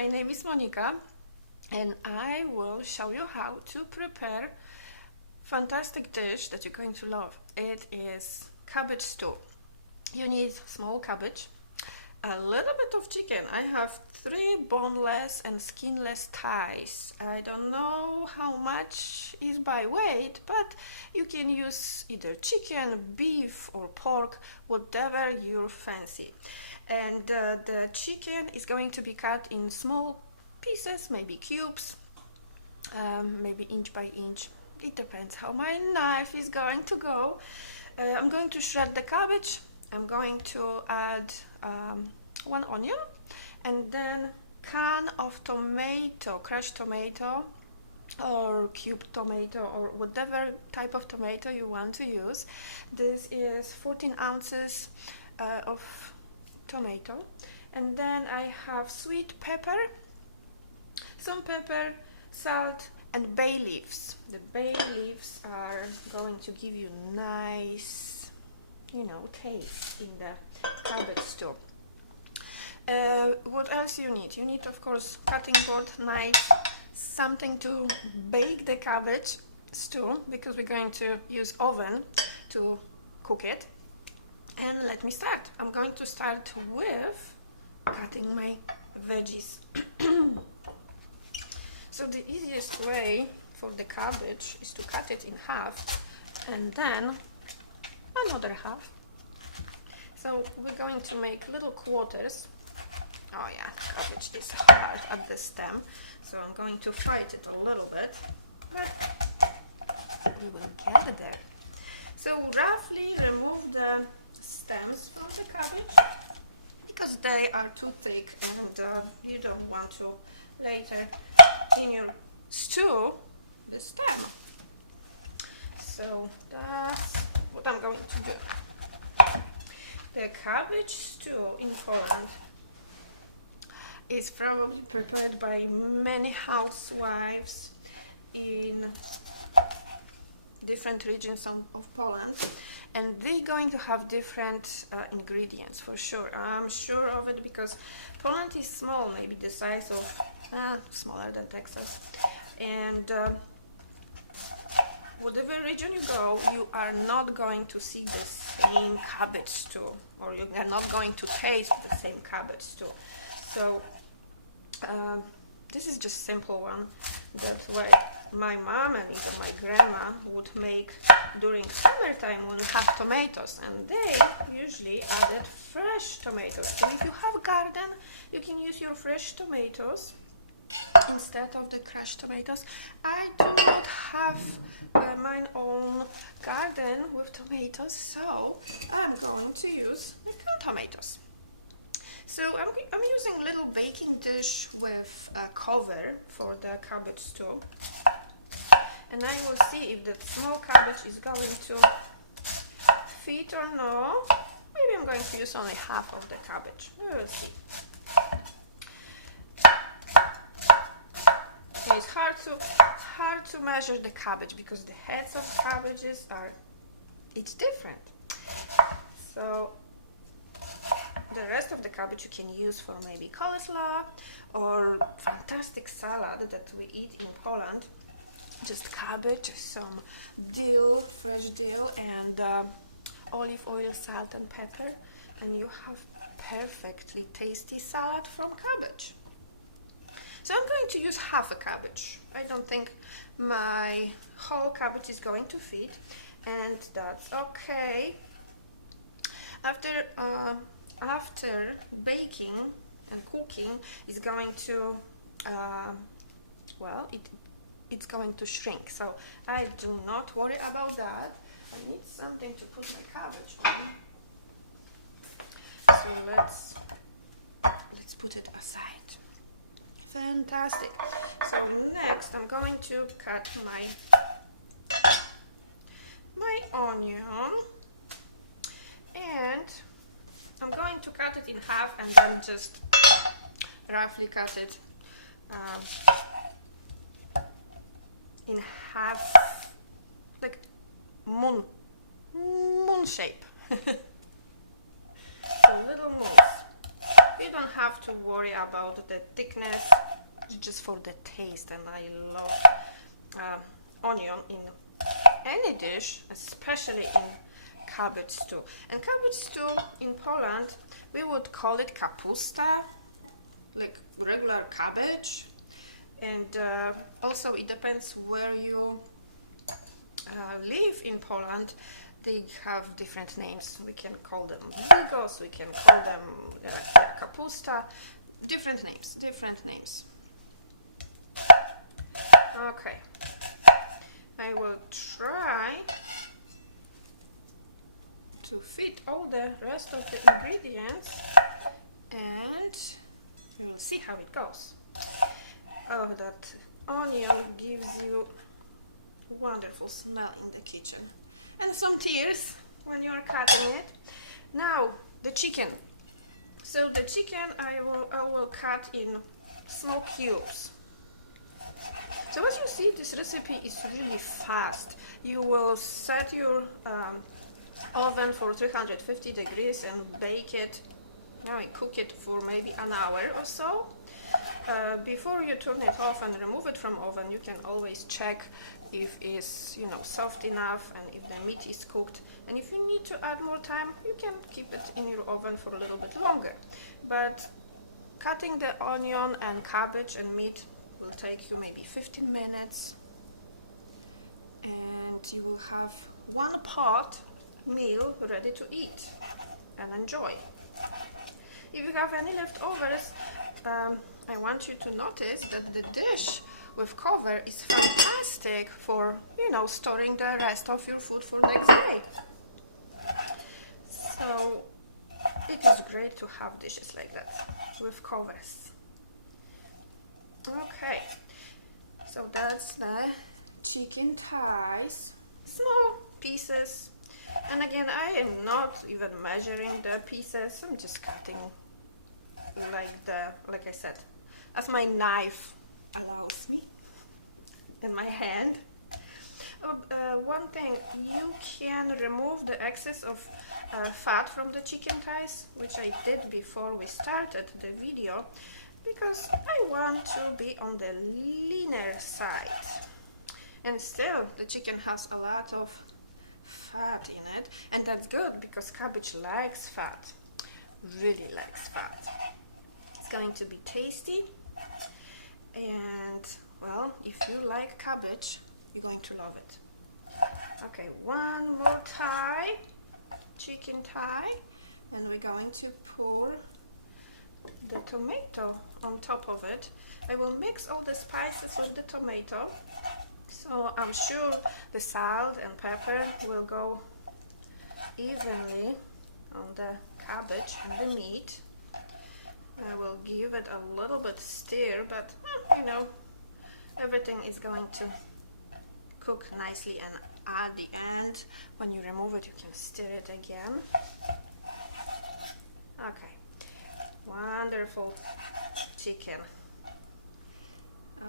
my name is Monica and I will show you how to prepare fantastic dish that you're going to love. It is cabbage stew. You need small cabbage, a little bit of chicken. I have 3 boneless and skinless thighs. I don't know how much is by weight, but you can use either chicken, beef or pork, whatever you fancy. And the chicken is going to be cut in small pieces, maybe cubes, maybe inch by inch. It depends how my knife is going to go. I'm going to shred the cabbage. I'm going to add 1 onion and then can of tomato, crushed tomato or cubed tomato or whatever type of tomato you want to use. This is 14 ounces of tomato, and then I have sweet pepper, some pepper, salt and bay leaves. The bay leaves are going to give you nice, taste in the cabbage stew. What else you need? You need, of course, cutting board, knife, something to bake the cabbage stew, because we're going to use oven to cook it. And let me start. I'm going to start with cutting my veggies. So the easiest way for the cabbage is to cut it in half and then another half. So we're going to make little quarters. Oh yeah, cabbage is hard at the stem, so I'm going to fight it a little bit, but we will get there. So roughly remove the stems from the cabbage because they are too thick and you don't want to later in your stew the stem. So that's what I'm going to do. The cabbage stew in Poland is probably prepared by many housewives in different regions of Poland, and they're going to have different ingredients for sure. I'm sure of it because Poland is small, maybe the size of smaller than Texas, and whatever region you go, you are not going to see the same cabbage stew, or you are not going to taste the same cabbage stew. So this is just simple one that way my mom and even my grandma would make during summertime when we have tomatoes, and they usually added fresh tomatoes. So if you have a garden, you can use your fresh tomatoes instead of the crushed tomatoes. I do not have my own garden with tomatoes, so I'm going to use the canned tomatoes. So I'm using a little baking dish with a cover for the cabbage stew, and I will see if the small cabbage is going to fit or no. Maybe I'm going to use only half of the cabbage. We will see. Okay, it's hard to measure the cabbage because the heads of cabbages are each different. So the rest of the cabbage you can use for maybe coleslaw or fantastic salad that we eat in Poland. Just cabbage, some dill, fresh dill, and olive oil, salt and pepper, and you have perfectly tasty salad from cabbage. So I'm going to use half a cabbage. I don't think my whole cabbage is going to fit, and that's okay. After baking and cooking, it's going to it's going to shrink, so I do not worry about that. I need something to put my cabbage on, so let's put it aside. Fantastic. So next I'm going to cut my onion, and I'm going to cut it in half and then just roughly cut it in half, like moon shape. So little moons. You don't have to worry about the thickness, just for the taste. And I love onion in any dish, especially in cabbage stew. And cabbage stew in Poland, we would call it kapusta, like regular cabbage. And also it depends where you live in Poland. They have different names. We can call them bigos, we can call them kapusta, different names. Okay, I will try to fit all the rest of the ingredients, and we will see how it goes. Oh, that onion gives you wonderful smell in the kitchen, and some tears when you are cutting it. Now the chicken. So the chicken I will cut in small cubes. So as you see, this recipe is really fast. You will set your oven for 350 degrees and bake it, cook it for maybe an hour or so. Before you turn it off and remove it from oven, you can always check if it's soft enough and if the meat is cooked. And if you need to add more time, you can keep it in your oven for a little bit longer. But cutting the onion and cabbage and meat will take you maybe 15 minutes, and you will have one pot meal ready to eat and enjoy. If you have any leftovers, I want you to notice that the dish with cover is fantastic for storing the rest of your food for next day. So it is great to have dishes like that with covers. Okay, so that's the chicken thighs, small pieces. And again, I am not even measuring the pieces. I'm just cutting like I said, as my knife allows me, in my hand. One thing, you can remove the excess of fat from the chicken thighs, which I did before we started the video, because I want to be on the leaner side. And still, the chicken has a lot of fat in it, and that's good because cabbage likes fat, really likes fat. It's going to be tasty, and well, if you like cabbage, you're going to love it. Okay, one more thigh, chicken thigh, and we're going to pour the tomato on top of it. I will mix all the spices with the tomato, so I'm sure the salt and pepper will go evenly on the cabbage and the meat. I will give it a little bit stir, but everything is going to cook nicely, and at the end, when you remove it, you can stir it again. Okay, wonderful chicken.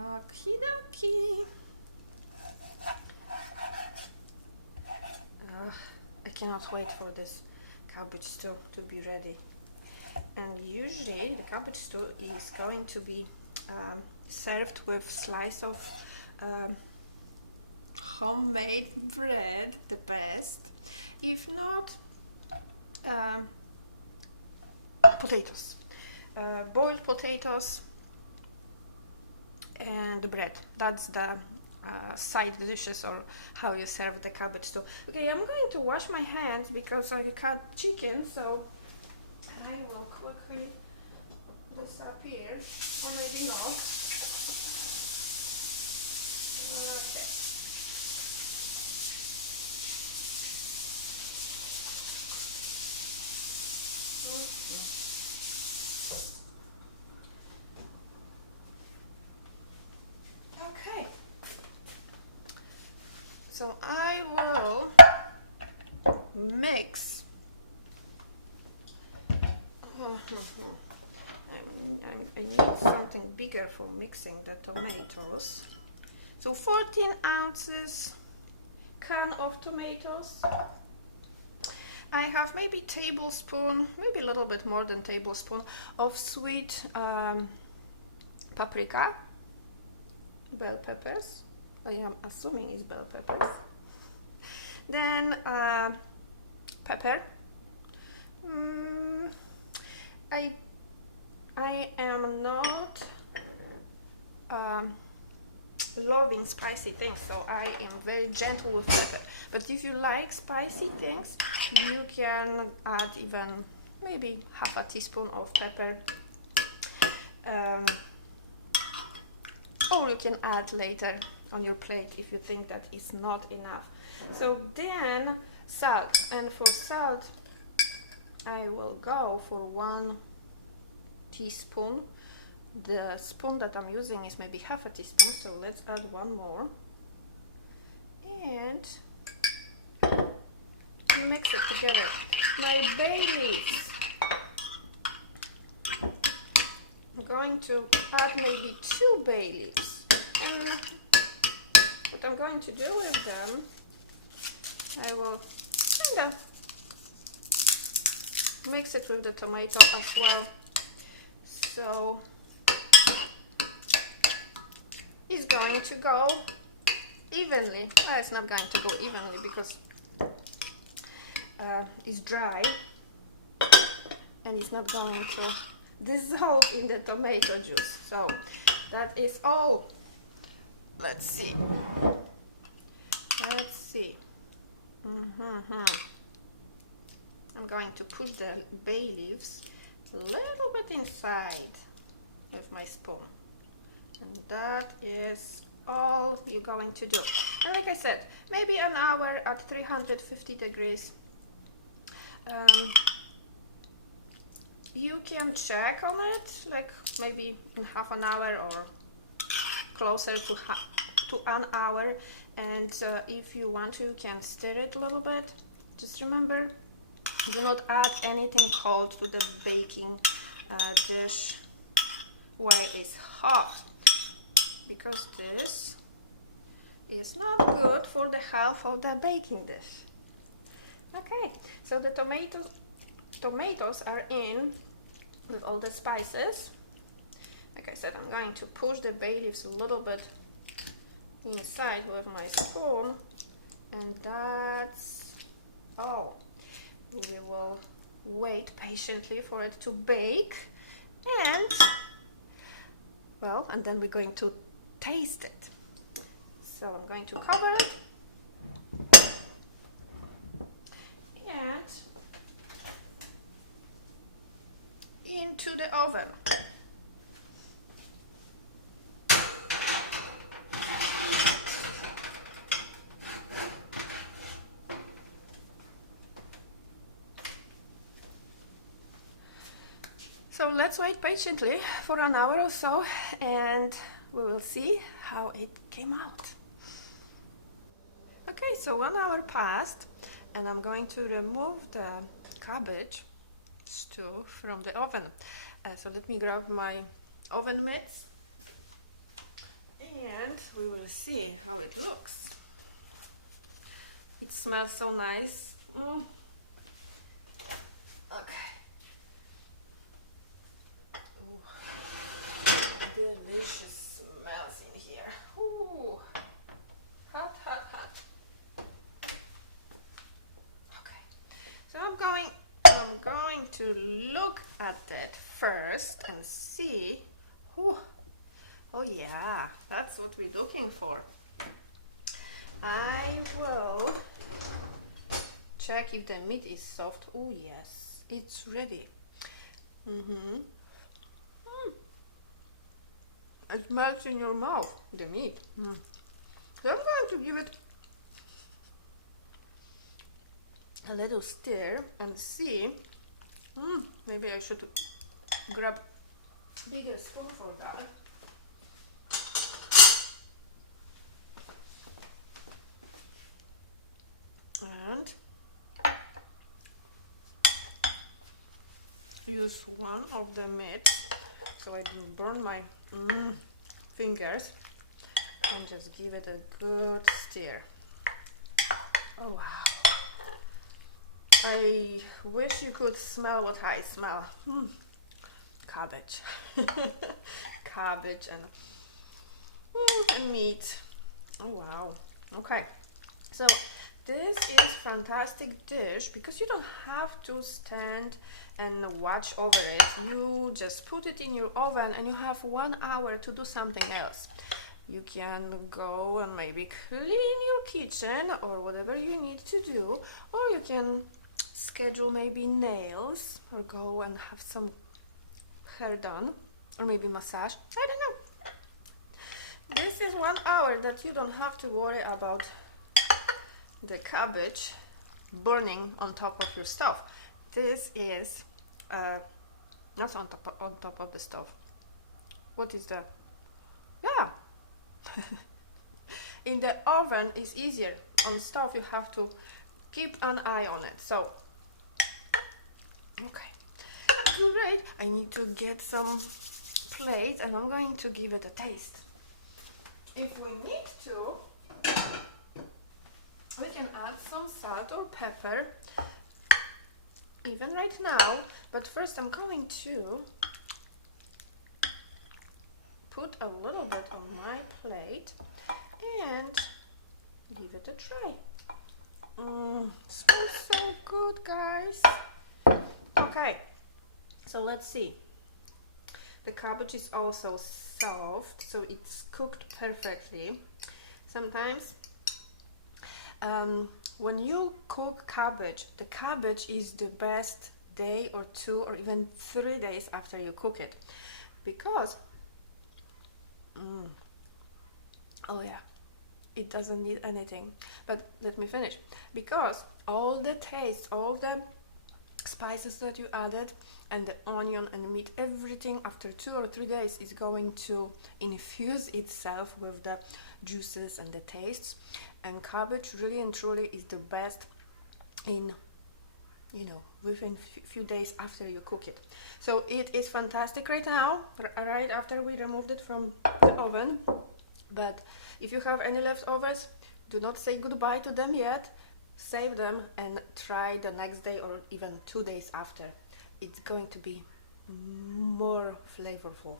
Okie dokie. I cannot wait for this cabbage stew to be ready. And usually the cabbage stew is going to be served with slice of homemade bread, the best. If not, potatoes, boiled potatoes and bread. That's the side dishes, or how you serve the cabbage stew. Okay, I'm going to wash my hands because I cut chicken, so I will quickly disappear, or maybe not. Okay. Okay. So I will mix. I need something bigger for mixing the tomatoes. So 14 ounces can of tomatoes. I have maybe tablespoon, maybe a little bit more than tablespoon of sweet paprika, bell peppers. I am assuming it's bell peppers. Then pepper. I am not loving spicy things, so I am very gentle with pepper. But if you like spicy things, you can add even maybe half a teaspoon of pepper, or you can add later on your plate if you think that is not enough. So then salt, and for salt I will go for 1 teaspoon. The spoon that I'm using is maybe half a teaspoon, so let's add 1 more and mix it together. My bay leaves, I'm going to add maybe 2 bay leaves, and what I'm going to do with them, I will kind of mix it with the tomato as well, so it's going to go evenly. Well, it's not going to go evenly because it's dry and it's not going to dissolve in the tomato juice. So that is all. Let's see. Let's see. I'm going to put the bay leaves a little bit inside with my spoon. And that is all you're going to do. And like I said, maybe an hour at 350 degrees. You can check on it, like maybe in half an hour or closer to an hour. And if you want to, you can stir it a little bit. Just remember, do not add anything cold to the baking dish while it's hot, because this is not good for the health of the baking dish. Okay, so the tomatoes are in with all the spices. Like I said, I'm going to push the bay leaves a little bit inside with my spoon, and that's all. We will wait patiently for it to bake, and well, and then we're going to taste it. So I'm going to cover it and into the oven. So let's wait patiently for an hour or so, and we will see how it came out. Okay, so 1 hour passed, and I'm going to remove the cabbage stew from the oven. So let me grab my oven mitts, and we will see how it looks. It smells so nice. Okay. Delicious smells in here. Ooh. Hot, hot, hot. Okay. So I'm going to look at it first and see. Oh yeah, that's what we're looking for. I will check if the meat is soft. Oh yes, it's ready. It melts in your mouth, the meat. So I'm going to give it a little stir and see. Maybe I should grab a bigger spoon for that. And use one of the meat so I don't burn my fingers, and just give it a good stir. Oh wow. I wish you could smell what I smell. Cabbage. Cabbage and meat. Oh wow. Okay. So this is fantastic dish because you don't have to stand and watch over it. You just put it in your oven and you have 1 hour to do something else. You can go and maybe clean your kitchen or whatever you need to do, or you can schedule maybe nails or go and have some hair done, or maybe massage. I don't know. This is 1 hour that you don't have to worry about the cabbage burning on top of your stove. This is not on top of the stove. What is the? Yeah. In the oven is easier. On stove you have to keep an eye on it. So, okay, great. I need to get some plate and I'm going to give it a taste. If we need to, we can add some salt or pepper, even right now. But first I'm going to put a little bit on my plate and give it a try. Smells so good, guys. Okay, so let's see. The cabbage is also soft, so it's cooked perfectly. Sometimes when you cook cabbage, the cabbage is the best day or 2 or even 3 days after you cook it, because oh yeah, it doesn't need anything. But let me finish. Because all the taste, all the spices that you added and the onion and meat, everything after 2 or 3 days is going to infuse itself with the juices and the tastes. And cabbage really and truly is the best in, within few days after you cook it. So it is fantastic right now, right after we removed it from the oven. But if you have any leftovers, do not say goodbye to them yet. Save them and try the next day or even 2 days after. It's going to be more flavorful.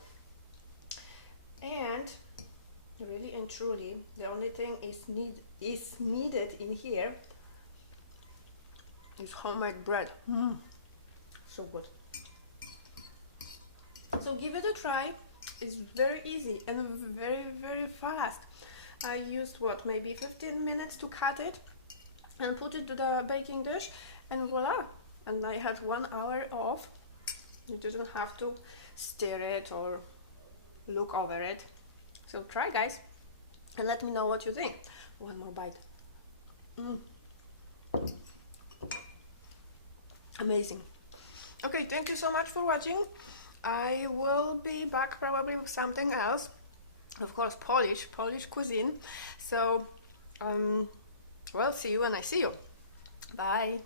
And really and truly, the only thing is needed in here is homemade bread. So good. So give it a try. It's very easy and very, very fast. I used maybe 15 minutes to cut it and put it to the baking dish, and voila, and I had 1 hour off. You didn't have to stir it or look over it. So try, guys, and let me know what you think. One more bite. Amazing. Okay, thank you so much for watching. I will be back probably with something else, of course Polish cuisine. So well, see you when I see you. Bye.